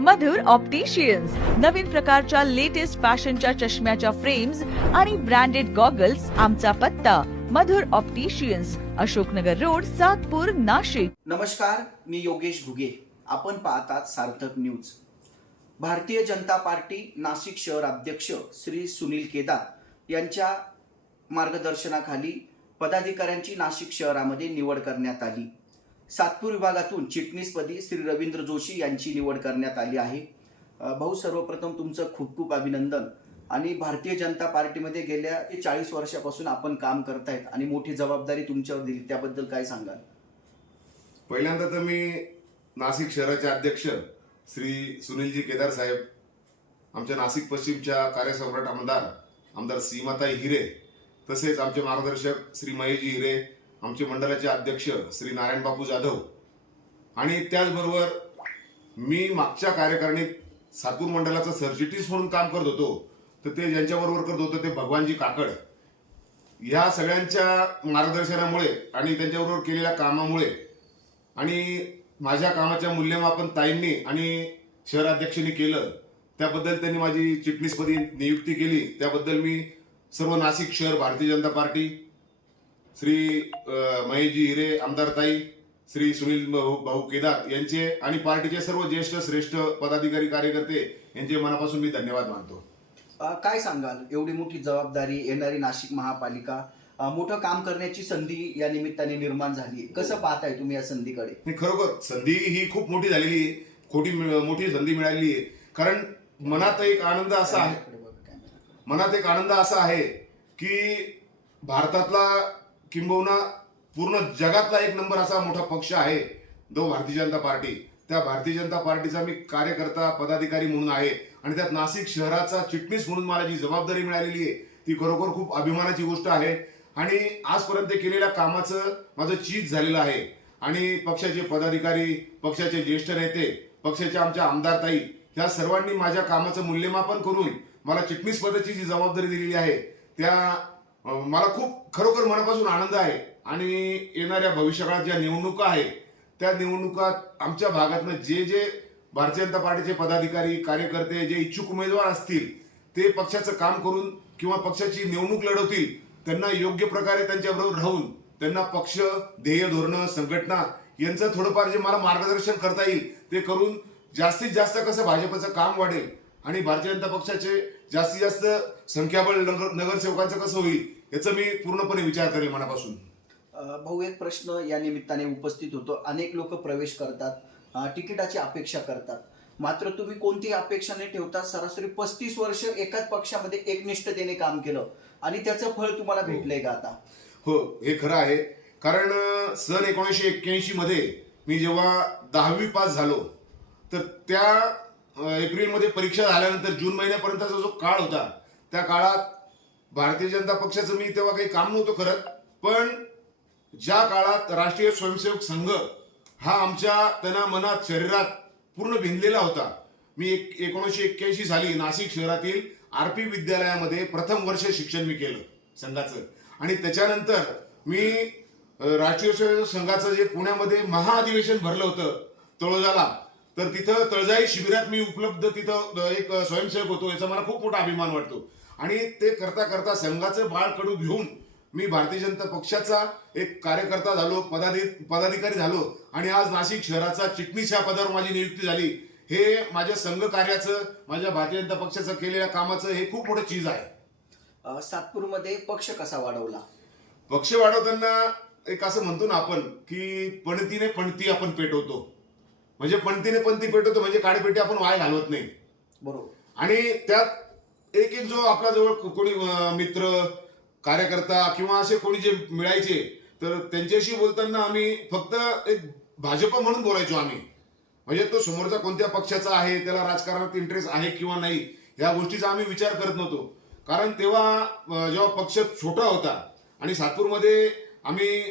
मधुर opticians नवीन प्रकारच्या latest फॅशनच्या चष्म्याच्या फ्रेम्स आणि ब्रँडेड गॉगल्स आमचा पत्ता. Madhur opticians Ashoknagar road Satpur Nashik. नमस्कार मी योगेश घुगे. आपण पाहतात सार्थक न्यूज. भारतीय जनता पार्टी नाशिक शहर अध्यक्ष श्री सुनील केदार यांच्या मार्गदर्शनाखाली पदाधिकाऱ्यांची नाशिक शहरामध्ये निवड करण्यात आली. सातपूर विभागातून चिटणीसपदी श्री रवींद्र जोशी यांची निवड करण्यात आली आहे. भाऊ सर्वप्रथम तुमचं खूप खूप अभिनंदन. आणि भारतीय जनता पार्टीमध्ये गेल्या चाळीस वर्षापासून आपण काम करतायत आणि मोठी जबाबदारी तुमच्यावर दिली. त्याबद्दल काय सांगाल? पहिल्यांदा तर मी नाशिक शहराचे अध्यक्ष श्री सुनीलजी केदार साहेब आमच्या नाशिक पश्चिमच्या कार्यसम्राट आमदार आमदार सीमाताई हिरे तसेच आमचे मार्गदर्शक श्री महेशजी हिरे आमचे मंडळाचे अध्यक्ष श्री नारायण बापू जाधव आणि त्याचबरोबर मी मागच्या कार्यकारिणीत सातूर मंडळाचा सरचिटणीस म्हणून काम करत होतो तर ते ज्यांच्याबरोबर करत होतो ते भगवानजी काकड. ह्या सगळ्यांच्या मार्गदर्शनामुळे आणि त्यांच्याबरोबर केलेल्या कामामुळे आणि माझ्या कामाच्या मूल्यमापन ताईंनी आणि शहराध्यक्षांनी केलं त्याबद्दल त्यांनी माझी चिटणीसपदी नियुक्ती केली त्याबद्दल मी सर्व नाशिक शहर भारतीय जनता पार्टी श्री महेशजी हिरे आमदारताई श्री सुनील भाऊ केदार यांचे आणि पार्टीचे सर्व ज्येष्ठ श्रेष्ठ पदाधिकारी कार्यकर्ते यांचे मनापासून मी धन्यवाद मानतो. काय सांगाल? एवढी मोठी जबाबदारी येणारी नाशिक महापालिका मोठं काम करण्याची संधी या निमित्ताने निर्माण झाली. कसं पाहताय तुम्ही या संधीकडे? खरोखर संधी ही खूप मोठी झालेली आहे. खोटी मोठी संधी मिळालेली आहे. कारण मनात एक आनंद असा आहे. मनात एक आनंद असा आहे की भारतातला किंबहुना पूर्ण जगातला एक नंबर असा मोठा पक्ष आहे जो भारतीय जनता पार्टी. त्या भारतीय जनता पार्टीचा मी कार्यकर्ता पदाधिकारी म्हणून आहे आणि त्यात नाशिक शहराचा चिटणीस म्हणून मला जी जबाबदारी मिळालेली आहे ती खरोखर खूप अभिमानाची गोष्ट आहे. आणि आजपर्यंत केलेल्या कामाचं माझं चीज झालेलं आहे. आणि पक्षाचे पदाधिकारी पक्षाचे ज्येष्ठ नेते पक्षाच्या आमच्या आमदारताई ह्या सर्वांनी माझ्या कामाचं मूल्यमापन करून मला चिटणीस पदाची जी जबाबदारी दिलेली आहे त्या मला खूप खरोखर मनापासून आनंद आहे. आणि येणाऱ्या भविष्यकाळात ज्या निवडणुका आहे त्या निवडणुकात आमच्या भागातनं जे जे भारतीय जनता पार्टीचे पदाधिकारी कार्यकर्ते जे इच्छुक उमेदवार असतील ते पक्षाचं काम करून किंवा पक्षाची निवडणूक लढवतील त्यांना योग्य प्रकारे त्यांच्याबरोबर राहून त्यांना पक्ष ध्येय धोरणं संघटना यांचं थोडंफार जे मला मार्गदर्शन करता येईल ते करून जास्तीत जास्त कसं भाजपचं काम वाढेल आणि भारतीय जनता पक्षाचे जास्तीत जास्त संख्याबळ नगर नगरसेवकांचं कसं होईल याचा मी पूर्णपणे विचार करेल मनापासून. भाऊ एक प्रश्न या निमित्ताने उपस्थित होतो. अनेक लोक प्रवेश करतात. तिकिटाची अपेक्षा करतात. मात्र तुम्ही कोणती अपेक्षा नाही ठेवता सरासरी पस्तीस वर्ष एकाच पक्षामध्ये एकनिष्ठतेने काम केलं आणि त्याचं फळ तुम्हाला भेटलंय का आता? हो हे खरं आहे. कारण सन एकोणीसशे एक्क्याऐंशी मध्ये मी जेव्हा दहावी पास झालो तर त्या एप्रिलमध्ये परीक्षा झाल्यानंतर जून महिन्यापर्यंतचा जो काळ होता त्या काळात भारतीय जनता पक्षाचं मी तेव्हा काही काम नव्हतं करत पण ज्या काळात राष्ट्रीय स्वयंसेवक संघ हा आमच्या त्यांना मनात शरीरात पूर्ण भिनलेला होता. मी एक एकोणीसशे एक्क्याऐंशी साली नाशिक शहरातील आर पी विद्यालयामध्ये प्रथम वर्ष शिक्षण मी केलं संघाचं. आणि त्याच्यानंतर मी राष्ट्रीय स्वयंसेवक संघाचं जे पुण्यामध्ये महाअधिवेशन भरलं होतं तळोजाला तर तिथं तळजाई शिबिरात मी उपलब्ध तिथं एक स्वयंसेवक होतो याचा मला खूप मोठा अभिमान वाटतो. आणि ते करता करता संघाचं बाळ कडू घेऊन मी भारतीय जनता पक्षाचा एक कार्यकर्ता झालो पदाधि पदाधिकारी झालो आणि आज नाशिक शहराचा चिटणीस या पदावर माझी नियुक्ती झाली. हे माझ्या संघ कार्याचं माझ्या भारतीय जनता पक्षाचं केलेल्या कामाचं हे खूप मोठं चीज आहे. सातपूरमध्ये पक्ष कसा वाढवला? पक्ष वाढवताना एक असं म्हणतो ना आपण की पणतीने पणती आपण पेटवतो. म्हणजे पणतीने पणती पेटवतो म्हणजे काळेपेटी आपण वाय घालवत नाही. बरोबर. आणि त्यात एक एक जो आपला जवळ कोणी मित्र कार्यकर्ता किंवा असे कोणी जे मिळायचे तर त्यांच्याशी बोलताना आम्ही फक्त एक भाजप म्हणून बोलायचो आम्ही. म्हणजे तो समोरचा कोणत्या पक्षाचा आहे त्याला राजकारणात इंटरेस्ट आहे किंवा नाही या गोष्टीचा आम्ही विचार करत नव्हतो. कारण तेव्हा जेव्हा पक्ष छोटा होता आणि सातपूरमध्ये आम्ही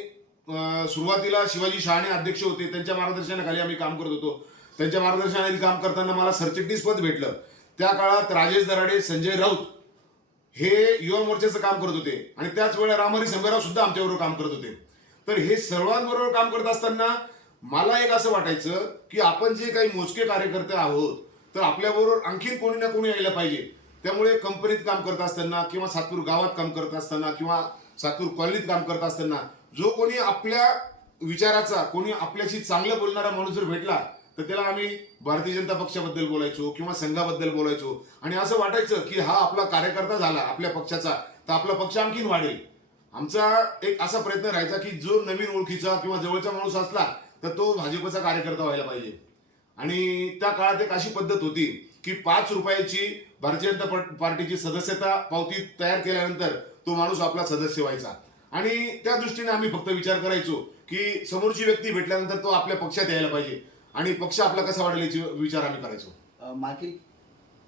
सुरुवातीला शिवाजी शहाणे अध्यक्ष होते. त्यांच्या मार्गदर्शनाखाली आम्ही काम करत होतो. त्यांच्या मार्गदर्शनाखाली काम करताना मला सरचिटणीस पद भेटलं. त्या काळात राजेश दराडे संजय राऊत हे युवा मोर्चाचं काम करत होते. आणि त्याच वेळेला रामहरी संभेराव सुद्धा आमच्याबरोबर काम करत होते. तर हे सर्वांबरोबर काम करत असताना मला एक असं वाटायचं की आपण जे काही मोजके कार्यकर्ते आहोत तर आपल्याबरोबर आणखीन कोणी ना कोणी यायला पाहिजे. त्यामुळे कंपनीत काम करत असताना किंवा सातपूर गावात काम करत असताना किंवा सातपूर कॉलनीत काम करत असताना जो कोणी आपल्या विचाराचा कोणी आपल्याशी चांगलं बोलणारा माणूस जर भेटला तर त्याला आम्ही भारतीय जनता पक्षाबद्दल बोलायचो किंवा संघाबद्दल बोलायचो. आणि असं वाटायचं की हा आपला कार्यकर्ता झाला आपल्या पक्षाचा तर आपला पक्ष आणखीन वाढेल. आमचा एक असा प्रयत्न राहायचा की जो नवीन ओळखीचा किंवा जवळचा माणूस असला तर तो भाजपचा कार्यकर्ता व्हायला पाहिजे. आणि त्या काळात एक अशी पद्धत होती की पाच रुपयाची भारतीय जनता पार्टीची सदस्यता पावती तयार केल्यानंतर तो माणूस आपला सदस्य व्हायचा. आणि त्या दृष्टीने आम्ही फक्त विचार करायचो की समोरची व्यक्ती भेटल्यानंतर तो आपल्या पक्षात यायला पाहिजे. आणि पक्ष आपला कसा वाढेल याची विचार आम्ही करायचो. मागील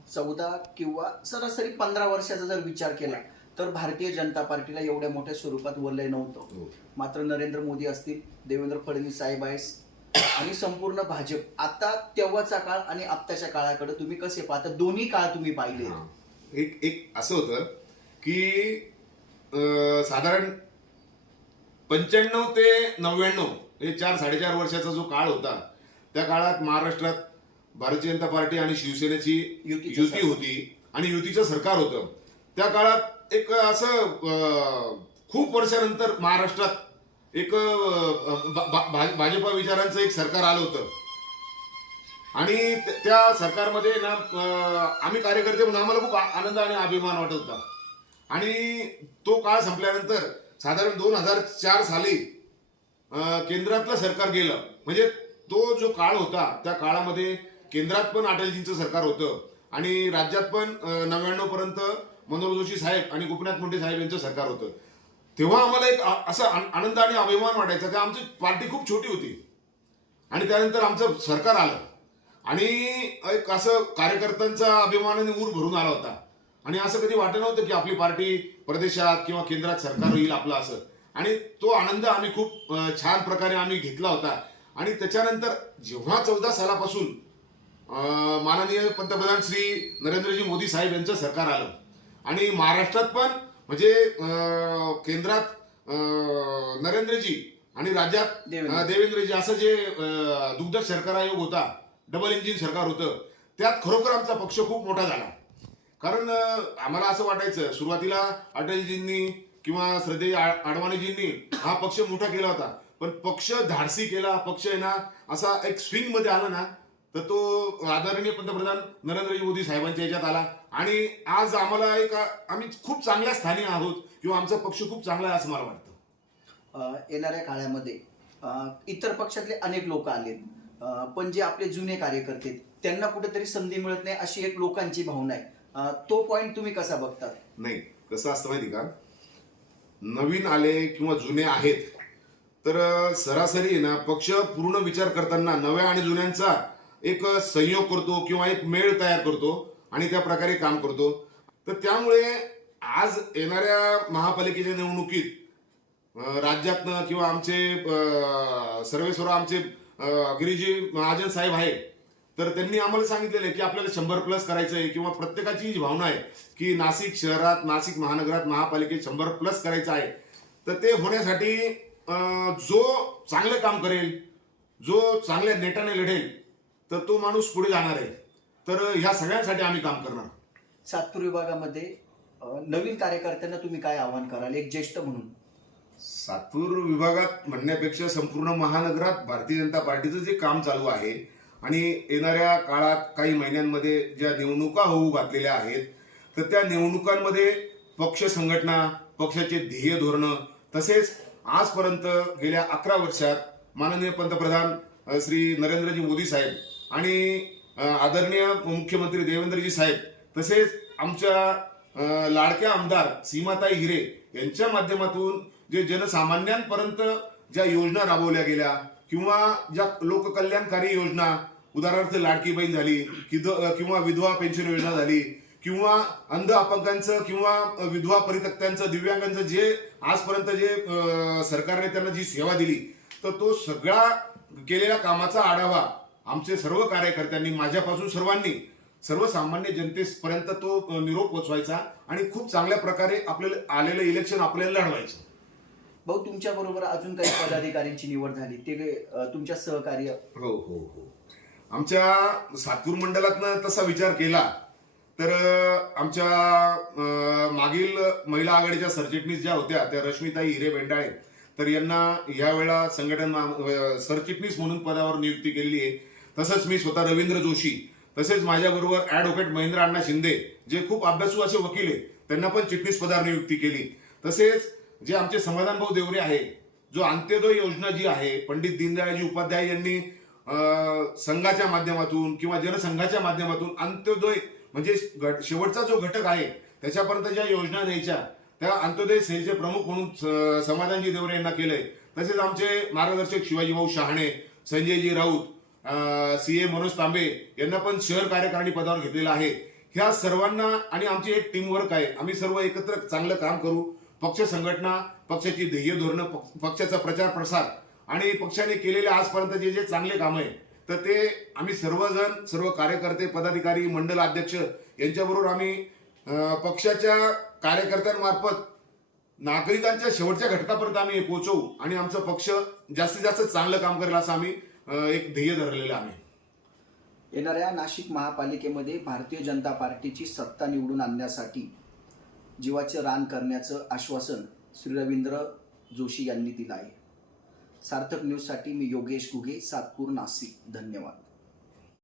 चौदा किंवा सरासरी पंधरा वर्षाचा जर विचार केला तर भारतीय जनता पार्टीला एवढ्या मोठ्या स्वरूपात वलय नव्हतं. मात्र नरेंद्र मोदी असतील देवेंद्र फडणवीस साहेब आहेस आणि संपूर्ण भाजप. आता तेव्हाचा काळ आणि आत्ताच्या काळाकडे तुम्ही कसे पाहता? दोन्ही काळ तुम्ही पाहिले हा. एक एक असं होतं की साधारण पंच्याण्णव ते नव्याण्णव हे चार साडेचार वर्षाचा जो काळ होता त्या काळात महाराष्ट्रात भारतीय जनता पार्टी आणि शिवसेनेची युती. होती आणि युतीचं सरकार होतं. त्या काळात एक असं खूप वर्षानंतर महाराष्ट्रात एक भाजपा विचारांचं एक सरकार आलं होतं. आणि त्या सरकारमध्ये ना आम्ही कार्यकर्ते म्हणून आम्हाला खूप आनंद आणि अभिमान वाटत होता. आणि तो काळ संपल्यानंतर साधारण दोन हजार चार साली केंद्रातलं सरकार गेलं. म्हणजे तो जो काळ होता त्या काळामध्ये केंद्रात पण अटलजींचं सरकार होतं आणि राज्यात पण नव्याण्णव पर्यंत मनोहर जोशी साहेब आणि गोपीनाथ मुंडे साहेब यांचं सरकार होतं. तेव्हा आम्हाला एक असं असा आनंद आणि अभिमान वाटायचा की आमची पार्टी खूप छोटी होती. आणि त्यानंतर आमचं सरकार आलं. आणि एक असं कार्यकर्त्यांचा अभिमानाने ऊर भरून आला होता. आणि असं कधी वाटत नव्हतं की आपली पार्टी प्रदेशात किंवा केंद्रात सरकार होईल आपलं असं. आणि तो आनंद आम्ही खूप छान प्रकारे आम्ही घेतला होता. आणि त्याच्यानंतर जेव्हा चौदा सालापासून माननीय पंतप्रधान श्री नरेंद्रजी मोदी साहेब यांचं सरकार आलं. आणि महाराष्ट्रात पण म्हणजे केंद्रात नरेंद्रजी आणि राज्यात देवेंद्रजी. असं जे दुग्ध सरकार आयोग होता डबल इंजिन सरकार होतं त्यात खरोखर आमचा पक्ष खूप मोठा झाला. कारण आम्हाला असं वाटायचं सुरुवातीला अटलजींनी किंवा श्रद्धेय अडवाणीजींनी हा पक्ष मोठा केला होता. पण पक्ष धाडसी केला पक्ष आहे ना असा एक स्विंगमध्ये आला ना तर तो आदरणीय पंतप्रधान नरेंद्र मोदी साहेबांच्या याच्यात आला. आणि आज आम्हाला एक आम्ही खूप चांगल्या स्थानी आहोत किंवा आमचा पक्ष खूप चांगला आहे असं मला वाटतं. येणाऱ्या काळामध्ये इतर पक्षातले अनेक लोक आलेत. पण जे आपले जुने कार्यकर्ते त्यांना कुठेतरी संधी मिळत नाही अशी एक लोकांची भावना आहे. तो पॉइंट तुम्ही कसा बघता नाही कसं असतं माहिती का? नवीन आले किंवा जुने आहेत तर सरासरी ना पक्ष पूर्ण विचार करताना नव्या आणि जुन्यांचा एक संयोग करतो किंवा एक मेळ तयार करतो आणि त्या प्रकारे काम करतो. तर त्यामुळे आज येणाऱ्या महापालिकेच्या निवडणुकीत राज्यातनं किंवा आमचे सर्वेश्वर आमचे गिरीजी महाजन साहेब आहेत तर त्यांनी आम्हाला सांगितलेलं आहे की आपल्याला शंभर प्लस करायचं आहे किंवा प्रत्येकाची जी भावना आहे की नाशिक शहरात नाशिक महानगरात महापालिकेत शंभर प्लस करायचं आहे तर ते होण्यासाठी जो चांगलं काम करेल जो चांगल्या नेटाने लढेल तर तो माणूस पुढे जाणार आहे. तर ह्या सगळ्यांसाठी आम्ही काम करणार. सातपूर विभागामध्ये नवीन कार्यकर्त्यांना तुम्ही काय आव्हान कराल? एक ज्येष्ठ म्हणून. सातूर विभागात म्हणण्यापेक्षा संपूर्ण महानगरात भारतीय जनता पार्टीचं जे काम चालू आहे आणि येणाऱ्या काळात काही महिन्यांमध्ये ज्या निवडणुका होऊ घातलेल्या आहेत तर त्या निवडणुकांमध्ये पक्ष संघटना पक्षाचे ध्येय धोरणं तसेच आजपर्यंत गेल्या अकरा वर्षात माननीय पंतप्रधान श्री नरेंद्रजी मोदी साहेब आणि आदरणीय मुख्यमंत्री देवेंद्रजी साहेब तसेच आमच्या लाडक्या आमदार सीमाताई हिरे यांच्या माध्यमातून जे जनसामान्यांपर्यंत ज्या योजना राबवल्या गेल्या किंवा ज्या लोककल्याणकारी योजना उदाहरणार्थ लाडकी बहीण झाली किद- किंवा विधवा पेन्शन योजना झाली किंवा अंध अपंगांचं किंवा विधवा परित्यक्त्यांचं दिव्यांगांचं जे आजपर्यंत जे सरकारने त्यांना जी सेवा दिली तर तो सगळा केलेल्या कामाचा आढावा आमचे सर्व कार्यकर्त्यांनी माझ्यापासून सर्वांनी सर्वसामान्य जनतेपर्यंत तो निरोप पोचवायचा आणि खूप चांगल्या प्रकारे आपल्याला आलेलं इलेक्शन आपल्याला लढवायचं. भाऊ तुमच्या बरोबर अजून काही पदाधिकाऱ्यांची निवड झाली ते तुमच्या सहकार्य हो हो हो. आमच्या सातपूर मंडळातनं तसा विचार केला तर आमच्या मागील महिला आघाडीच्या सरचिटणीस ज्या होत्या त्या रश्मिताई हिरे बेंडाळे तर यांना यावेळा संघटन सरचिटणीस म्हणून पदावर नियुक्ती केलेली आहे. तसंच मी स्वतः रवींद्र जोशी तसेच माझ्याबरोबर ऍडव्होकेट महेंद्र अण्णा शिंदे जे खूप अभ्यासू असे वकील आहे त्यांना पण चिटणीस पदावर नियुक्ती केली. तसेच जे आमचे समाधान भाऊ देवरे आहे जो अंत्योदय योजना जी आहे पंडित दीनदयाळजी उपाध्याय यांनी संघाच्या माध्यमातून किंवा जनसंघाच्या माध्यमातून अंत्योदय म्हणजे घट- शेवटचा जो घटक आहे त्याच्यापर्यंत ज्या योजना द्यायच्या त्या अंत्योदय सेलचे प्रमुख म्हणून स- समाधानजी देवरे यांना केलंय. तसेच आमचे मार्गदर्शक शिवाजी भाऊ शहाणे संजयजी राऊत सी ए मनोज तांबे यांना पण शहर कार्यकारिणी पदावर घेतलेलं आहे. ह्या सर्वांना आणि आमची एक टीमवर्क आहे. आम्ही सर्व एकत्र चांगलं काम करू. पक्ष संघटना पक्षाची ध्येय धोरणं पक्षाचा प्रचार प्रसार आणि पक्षाने केलेले आजपर्यंत जे जे चांगले काम आहे तर ते आम्ही सर्वजण सर्व कार्यकर्ते पदाधिकारी मंडल अध्यक्ष यांच्याबरोबर आम्ही पक्षाच्या कार्यकर्त्यांमार्फत नागरिकांच्या शेवटच्या घटकापर्यंत आम्ही पोहोचवू आणि आमचा पक्ष जास्तीत जास्त चांगलं काम करेल असं आम्ही एक ध्येय धरलेलं आम्ही येणाऱ्या नाशिक महापालिकेमध्ये भारतीय जनता पार्टीची सत्ता निवडून आणण्यासाठी जीवाचं रान करण्याचं आश्वासन श्री रवींद्र जोशी यांनी दिलं आहे. सार्थक न्यूजसाठी मी योगेश घुगे सातपूर नाशिक. धन्यवाद.